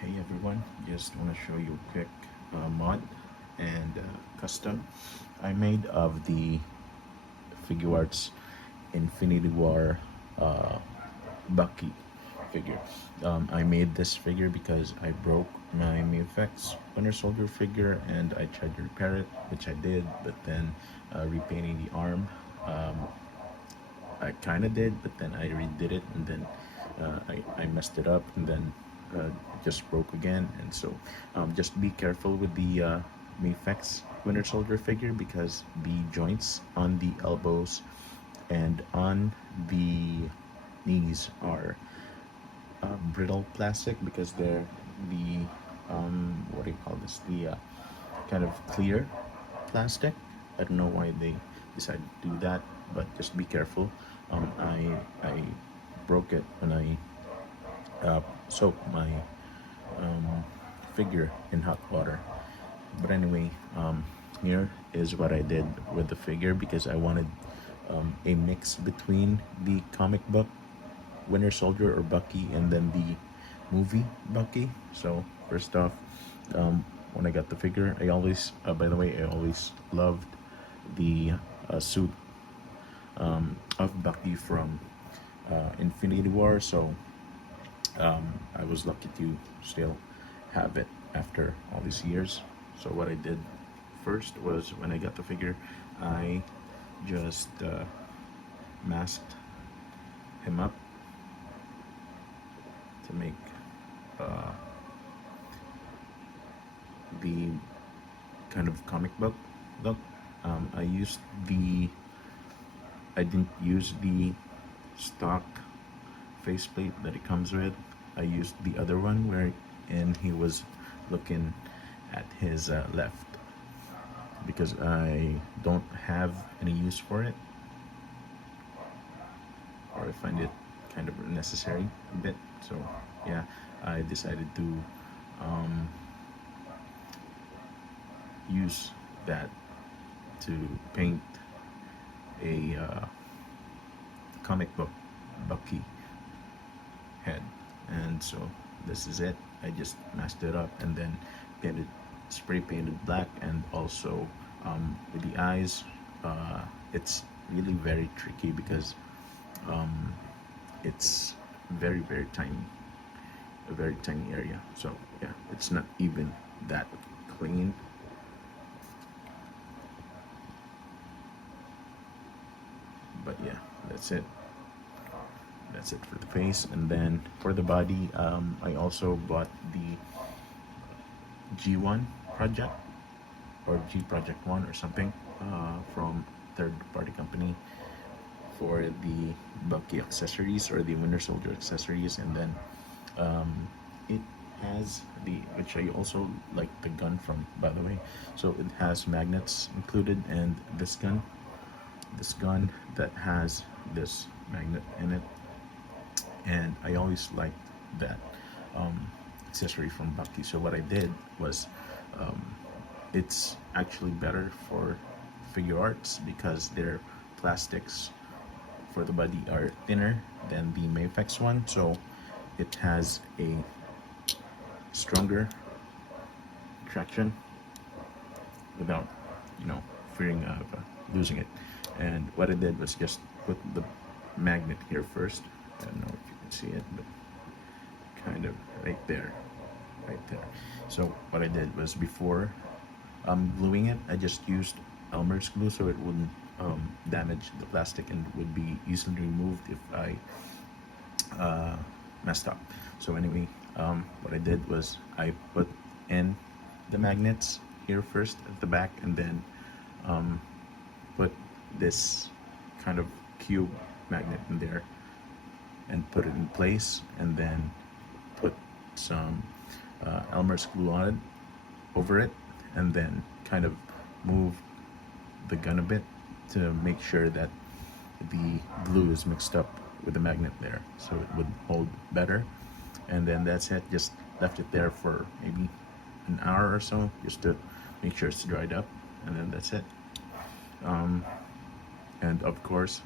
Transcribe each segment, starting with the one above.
Hey everyone, just want to show you a quick mod and custom I made of the Figuarts Infinity War uh, Bucky figure. I made this figure because I broke my MFX Winter Soldier figure and I tried to repair it, which I did, but then repainting the arm, I kind of did, but then I redid it and then I messed it up and then it just broke again. And so just be careful with the Mafex Winter Soldier figure because the joints on the elbows and on the knees are brittle plastic because they're the what do you call this, the kind of clear plastic. I don't know why they decided to do that, but just be careful. I broke it when I soaked my figure in hot water. But anyway, here is what I did with the figure because I wanted a mix between the comic book Winter Soldier or Bucky and then the movie Bucky. So first off, when I got the figure, I always, by the way, I always loved the suit of Bucky from Infinity War. So I was lucky to still have it after all these years. So what I did first was when I got the figure, I just masked him up to make uh, the kind of comic book look. I used the I didn't use the stock faceplate that it comes with. I used the other one where and he was looking at his left because I don't have any use for it, or I find it kind of necessary a bit. So yeah, I decided to um, use that to paint a comic book Bucky head. And so this is it. I just masked it up and then painted, spray painted black, and also with the eyes. It's really very tricky because um, it's very tiny, a very tiny area. So yeah, it's not even that clean. But yeah, that's it. That's it for the face. And then for the body, I also bought the G1 project or G Project 1 or something from third party company for the Bucky accessories or the Winter Soldier accessories. And then it has the, which I also like the gun from, by the way. So it has magnets included, and this gun that has this magnet in it. And I always liked that accessory from Bucky. So what I did was, um, it's actually better for Figuarts because their plastics for the body are thinner than the Mafex one. So it has a stronger traction without, fearing of losing it. And what I did was just put the magnet here first. I don't know if you can see it, but kind of right there, right there. So what I did was before gluing it, I just used Elmer's glue so it wouldn't damage the plastic and would be easily removed if I messed up. So anyway, what I did was I put in the magnets here first at the back, and then put this kind of cube magnet in there and put it in place, and then put some Elmer's glue on it, over it, and then kind of move the gun a bit to make sure that the glue is mixed up with the magnet there so it would hold better. And then that's it. Just left it there for maybe an hour or so just to make sure it's dried up, and then that's it. And of course,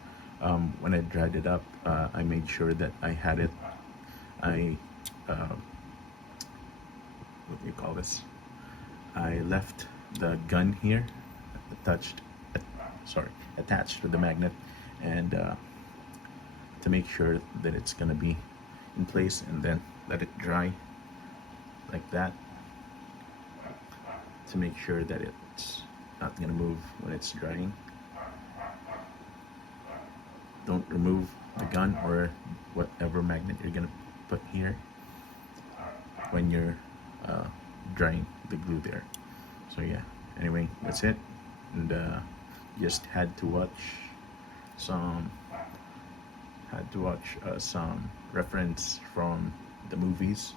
when I dried it up, I made sure that I had it. I call this? I left the gun here attached, attached to the magnet, and to make sure that it's gonna be in place, and then let it dry like that to make sure that it's not gonna move when it's drying. Don't remove the gun or whatever magnet you're gonna put here when you're drying the glue there. So yeah, anyway, that's it. And just had to watch some reference from the movies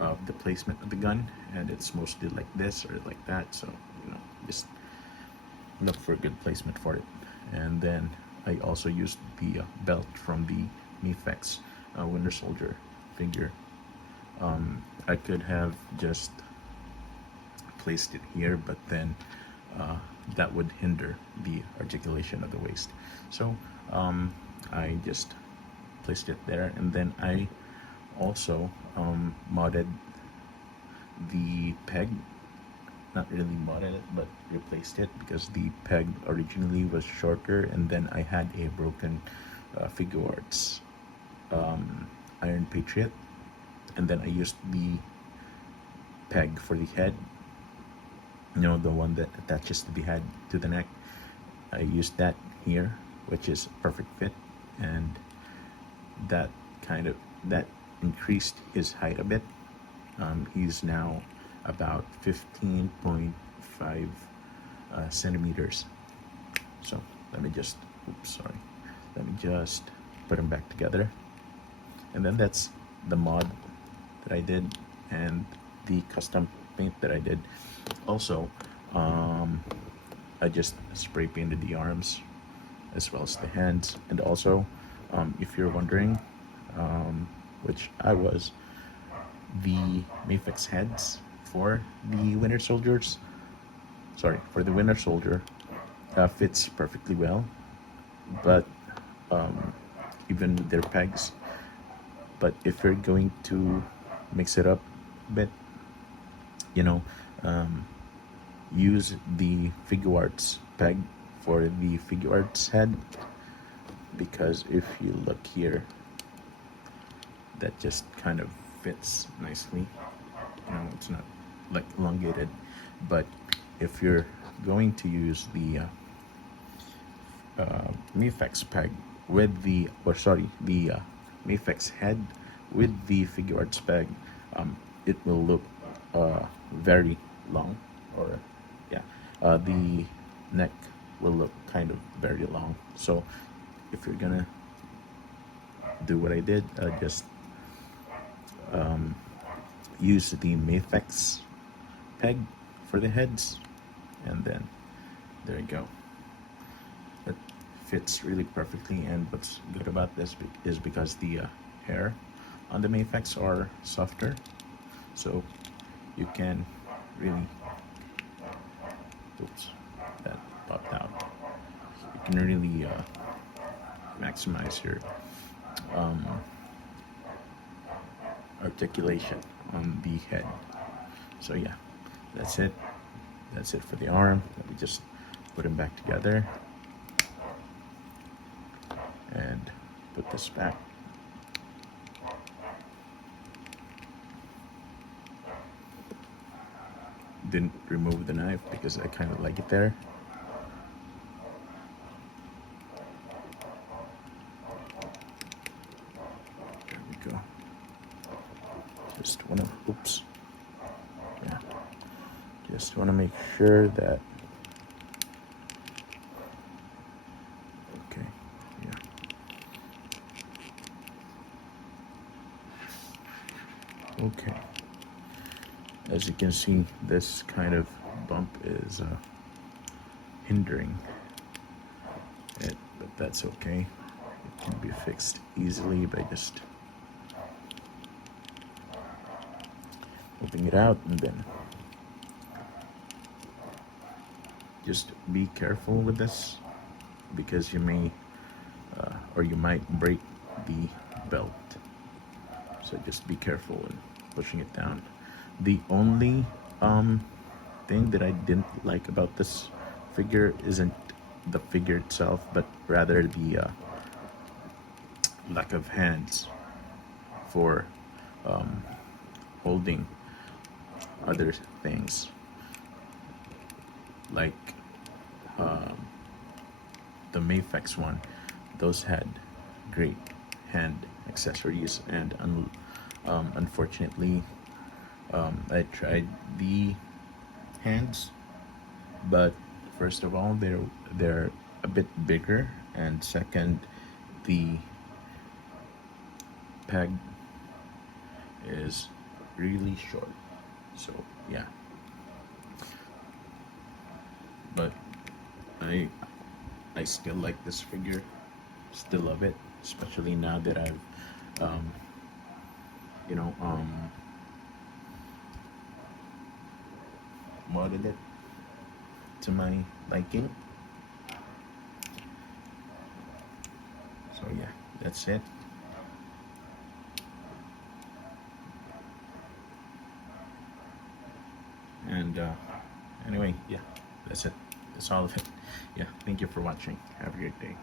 of the placement of the gun, and it's mostly like this or like that, so just look for a good placement for it. And then I also used the belt from the Mifex Winter Soldier figure. I could have just placed it here, but then that would hinder the articulation of the waist. So I just placed it there, and then I also modded the peg. Not really modded it, but replaced it, because the peg originally was shorter, and then I had a broken Figuarts Iron Patriot, and then I used the peg for the head, the one that attaches to the head to the neck. I used that here, which is perfect fit, and that increased his height a bit. He's now about 15.5 centimeters. So let me just put him back together, and then that's the mod that I did and the custom paint that I did. Also, I just spray painted the arms as well as the hands. And also, if you're wondering, which I was, the Mafex heads for the Winter Soldier fits perfectly well, but even with their pegs. But if you're going to mix it up a bit, use the Figuarts peg for the Figuarts head, because if you look here, that just kind of fits nicely. It's not like elongated. But if you're going to use the Mafex peg with the Mafex head with the Figuarts peg, it will look very long, or the neck will look kind of very long. So if you're gonna do what I did, just use the Mafex peg for the heads, and then there you go. It fits really perfectly, and what's good about this is because the hair on the Mafex are softer, so you can really, that popped out. You can really maximize your articulation on the head. So yeah, that's it for the arm. Let me just put them back together and put this back. Didn't remove the knife because I kind of like it there. There we go. Just want to make sure that, okay, yeah. Okay. As you can see, this kind of bump is hindering it, but that's okay. It can be fixed easily by just moving it out, and then just be careful with this, because you may or you might break the belt. So just be careful in pushing it down. The only thing that I didn't like about this figure isn't the figure itself, but rather the lack of hands for holding other things, like the Mayfex one. Those had great hand accessories, and unfortunately, I tried the hands, but first of all, they're a bit bigger, and second, the peg is really short. So yeah, but I I still like this figure, still love it, especially now that I've um, you know modded it to my liking. So yeah, that's it. And anyway, yeah, that's it. That's all of it. Yeah, thank you for watching. Have a great day.